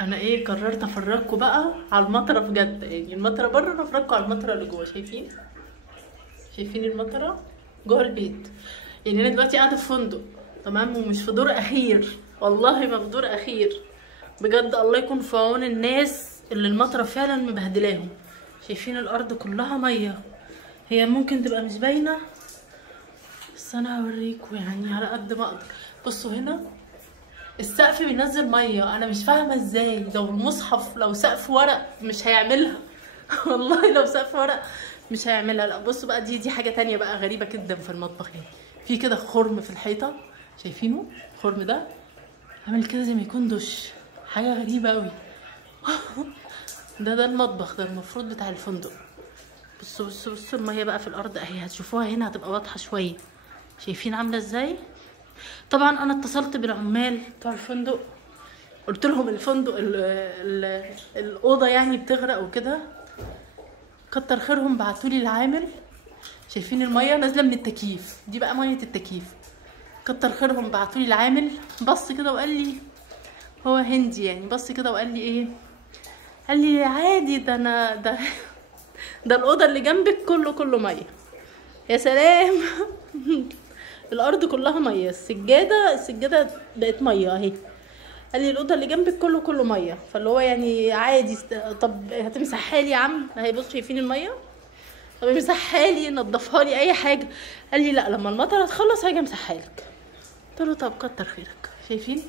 انا ايه قررت افرجكم بقى على المطره بجد، يعني المطره بره انا افرجكم على المطره اللي جوه. شايفين المطره جوه البيت. يعني انا دلوقتي قاعده في فندق، تمام، ومش في دور اخير، والله ما في دور اخير. بجد الله يكون في عون الناس اللي المطره فعلا مبهدلاهم. شايفين الارض كلها ميه، هي ممكن تبقى مش باينه بس انا هوريكم يعني على قد ما اقدر. بصوا هنا السقف بينزل ميه، انا مش فاهمه ازاي. لو المصحف لو سقف ورق مش هيعملها والله لو سقف ورق مش هيعملها. لا بصوا بقى، دي حاجه تانية بقى غريبه جدا في المطبخ. يعني في كده خرم في الحيطه، شايفينه؟ الخرم ده عامل كده زي ما يكون دش، حاجه غريبه قوي ده المطبخ ده المفروض بتاع الفندق. بصوا الميه بقى في الارض اهي، هتشوفوها هنا هتبقى واضحه شويه. شايفين عامله ازاي؟ طبعا انا اتصلت بالعمال بتوع الفندق، قلت لهم الفندق الاوضه يعني بتغرق وكده. كتر خيرهم بعتولي العامل. شايفين الميه نازله من التكييف، دي بقى ميه التكييف. كتر خيرهم بعتولي العامل، بص كده وقال لي، هو هندي يعني، بص كده وقال لي ايه، قال لي عادي ده انا ده الاوضه اللي جنبك كله ميه. يا سلام الارض كلها ميه، السجاده بقت ميه اهي. قال لي الاوضه اللي جنبك كله ميه، فاللي هو يعني عادي طب هتمسحها لي يا عم اهي، بصوا شايفين الميه، طب امسحها لي نضفها لي اي حاجه. قال لي لا لما المطر هتخلص هاجي امسحها لك. قلت له طب كتر خيرك. شايفين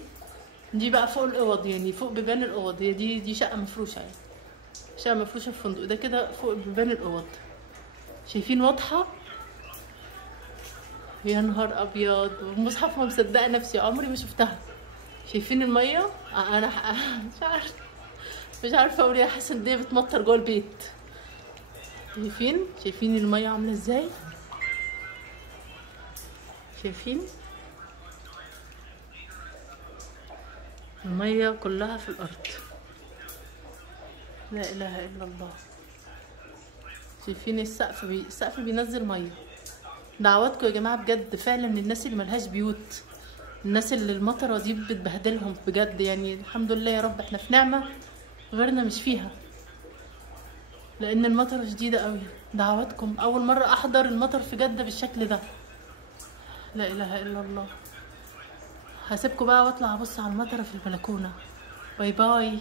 دي بقى فوق الاوض، يعني فوق بيبان الاوض، هي دي شقه مفروشه يعني، شقه مفروشه في فندق ده كده فوق بيبان الاوض. شايفين واضحه؟ يا نهار ابيض، والمصحف ما مصدقه نفسي، عمري ما شفتها. شايفين الميه؟ انا مش عارفه اقول ايه، حاسه ان هي بتمطر جوه البيت. شايفين الميه عامله ازاي؟ شايفين الميه كلها في الارض، لا اله الا الله. شايفين السقف بينزل ميه. دعواتكم يا جماعه بجد فعلا للناس اللي ملهاش بيوت، الناس اللي المطره دي بتبهدلهم بجد. يعني الحمد لله يا رب احنا في نعمه غيرنا مش فيها، لان المطره شديده قوي. دعواتكم، اول مره احضر المطر في جده بالشكل ده، لا اله الا الله. هسيبكم بقى واطلع ابص على المطره في البلكونه. باي باي.